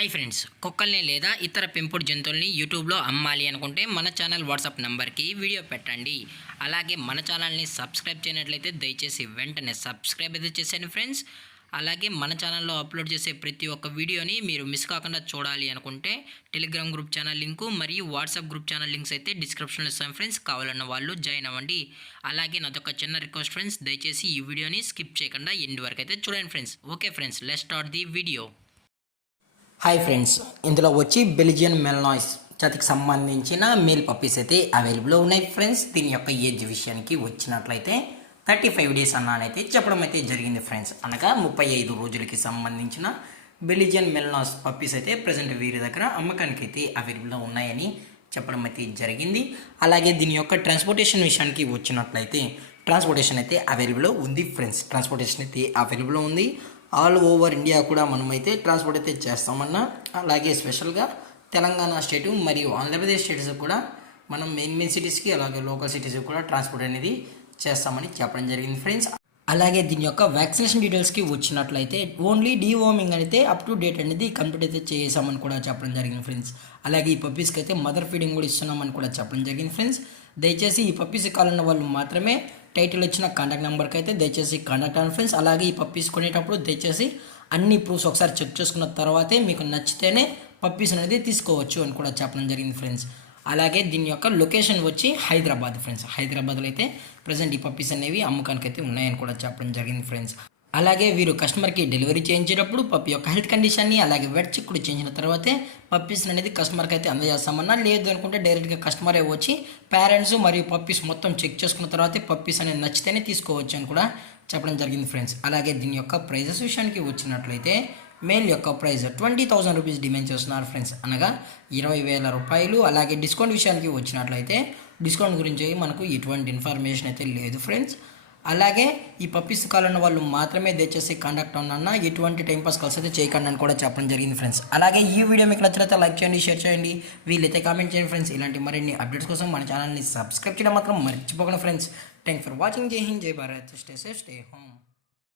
Hi friends, కుక్కల్ని లేదా ఇతర పెంపుడు జంతువుల్ని యూట్యూబ్లో అమ్మాలి అనుకుంటే మన ఛానల్ వాట్సాప్ నెంబర్కి వీడియో పెట్టండి. అలాగే మన ఛానల్ని సబ్స్క్రైబ్ చేయనట్లయితే దయచేసి వెంటనే సబ్స్క్రైబ్ అయితే చేసేయండి ఫ్రెండ్స్. అలాగే మన ఛానల్లో అప్లోడ్ చేసే ప్రతి ఒక్క వీడియోని మీరు మిస్ కాకుండా చూడాలి అనుకుంటే టెలిగ్రామ్ గ్రూప్ ఛానల్ లింకు మరియు వాట్సాప్ గ్రూప్ ఛానల్ లింక్స్ అయితే డిస్క్రిప్షన్లో ఇస్తాం ఫ్రెండ్స్. కావాలన్న వాళ్ళు జాయిన్ అవ్వండి. అలాగే నాదొక చిన్న రిక్వెస్ట్ ఫ్రెండ్స్, దయచేసి ఈ వీడియోని స్కిప్ చేయకుండా ఎండ్ వరకు అయితే చూడండి friends. Okay friends, let's start the video. Hi friends, ఇందులో వచ్చి బెల్జియన్ మెల్నాయిస్ జాతికి సంబంధించిన మేల్ పప్పీస్ అయితే అవైలబుల్లో ఉన్నాయి ఫ్రెండ్స్. దీని యొక్క ఏజ్ విషయానికి వచ్చినట్లయితే 35 డేస్ అన్నానైతే చెప్పడం అయితే జరిగింది ఫ్రెండ్స్. అనగా 35 రోజులకి సంబంధించిన బెల్జియన్ మెల్నాయిస్ పప్పీస్ అయితే ప్రజెంట్ వీరి దగ్గర అమ్మకానికి అయితే అవైలబుల్లో ఉన్నాయని చెప్పడం అయితే జరిగింది. అలాగే దీని యొక్క ట్రాన్స్పోర్టేషన్ విషయానికి వచ్చినట్లయితే ట్రాన్స్పోర్టేషన్ అయితే అవైలబుల్లో ఉంది ఫ్రెండ్స్. ట్రాన్స్పోర్టేషన్ అయితే అవైలబుల్లో ఉంది. ఆల్ ఓవర్ ఇండియా కూడా మనమైతే ట్రాన్స్పోర్ట్ అయితే చేస్తామన్నా. అలాగే స్పెషల్గా తెలంగాణ స్టేటు మరియు ఆంధ్రప్రదేశ్ స్టేట్స్ కూడా మనం మెయిన్ సిటీస్కి అలాగే లోకల్ సిటీస్కి కూడా ట్రాన్స్పోర్ట్ అనేది చేస్తామని చెప్పడం జరిగింది ఫ్రెండ్స్. అలాగే దీని యొక్క వ్యాక్సినేషన్ డీటెయిల్స్కి వచ్చినట్లయితే ఓన్లీ డీవార్మింగ్ అయితే అప్ టు డేట్ అనేది కంప్లీట్ అయితే చేసామని కూడా చెప్పడం జరిగింది ఫ్రెండ్స్. అలాగే ఈ పప్పీస్కి అయితే మదర్ ఫీడింగ్ కూడా ఇస్తున్నామని కూడా చెప్పడం జరిగింది ఫ్రెండ్స్. దయచేసి ఈ పప్పీస్ కావాలన్న వాళ్ళు మాత్రమే టైటిల్ ఇచ్చిన కాంటాక్ట్ నెంబర్కి అయితే దయచేసి కాంటాక్ట్ అవ్వండి ఫ్రెండ్స్. అలాగే ఈ పప్పీస్ కొనేటప్పుడు దయచేసి అన్ని ప్రూఫ్స్ ఒకసారి చెక్ చేసుకున్న తర్వాతే మీకు నచ్చితేనే పప్పీస్ అనేది తీసుకోవచ్చు అని కూడా చెప్పడం జరిగింది ఫ్రెండ్స్. అలాగే దీని యొక్క లొకేషన్ వచ్చి హైదరాబాద్ ఫ్రెండ్స్. హైదరాబాద్లో అయితే ప్రజెంట్ ఈ పప్పీస్ అనేవి అమ్మకానికి అయితే ఉన్నాయని కూడా చెప్పడం జరిగింది ఫ్రెండ్స్. అలాగే వీరు కస్టమర్కి డెలివరీ చేయించేటప్పుడు పప్పి యొక్క హెల్త్ కండిషన్ని అలాగే వెట్ చెక్ కూడా చేయించిన తర్వాతే పప్పీస్ అనేది కస్టమర్కి అయితే అందజేస్తామన్నా. లేదు అనుకుంటే డైరెక్ట్గా కస్టమరే వచ్చి పేరెంట్స్ మరియు పప్పీస్ మొత్తం చెక్ చేసుకున్న తర్వాతే పప్పీస్ అనేది నచ్చితేనే తీసుకోవచ్చు అని కూడా చెప్పడం జరిగింది ఫ్రెండ్స్. అలాగే దీని యొక్క ప్రైజెస్ విషయానికి వచ్చినట్లయితే మేల్ యొక్క ప్రైస్ 20,000 రూపీస్ డిమాండ్ చేస్తున్నారు ఫ్రెండ్స్, అనగా 20,000 రూపాయలు. అలాగే డిస్కౌంట్ విషయానికి వచ్చినట్లయితే డిస్కౌంట్ గురించి మనకు ఎటువంటి ఇన్ఫర్మేషన్ అయితే లేదు ఫ్రెండ్స్. అలాగే ఈ పప్పీస్ కావాలన్న వాళ్ళు మాత్రమే దయచేసి కాంటాక్ట్ అన్న ఎటువంటి టైంపాస్ కాల్స్ అయితే చేయకండి అని కూడా చెప్పడం జరిగింది ఫ్రెండ్స్. అలాగే ఈ వీడియో మీకు నచ్చినట్లయితే లైక్ చేయండి, షేర్ చేయండి, వీళ్ళైతే కామెంట్ చేయండి ఫ్రెండ్స్. ఇలాంటి మరిన్ని అప్డేట్స్ కోసం మన ఛానల్ని సబ్స్క్రైబ్ చేయడం మాత్రం మర్చిపోకండి ఫ్రెండ్స్. Thank for watching. జై హింద్, జై Bharat, stay safe, stay home.